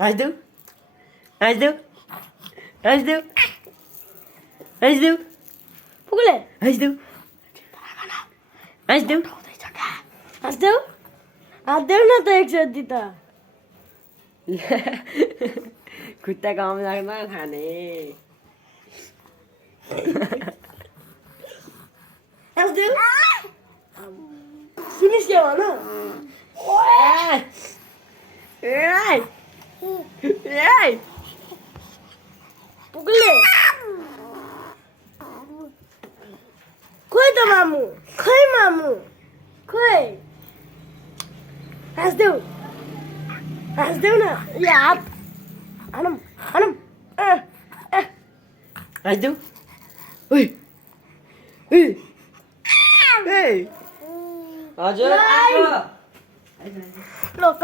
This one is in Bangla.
Azdu. Azdu. Azdu. Azdu. পুকুলে Azdu. Azdu. আসতেও আর দেও না তো 100 দিতা कुत्ता गाँव में लगना खाने আসতেও শুনিস কে না Ê! Ê! পুকুলে কই তো মামু কই আসতেও না ইয়া আনম Azdu. Ui. Ui. Ê. Aja. লোক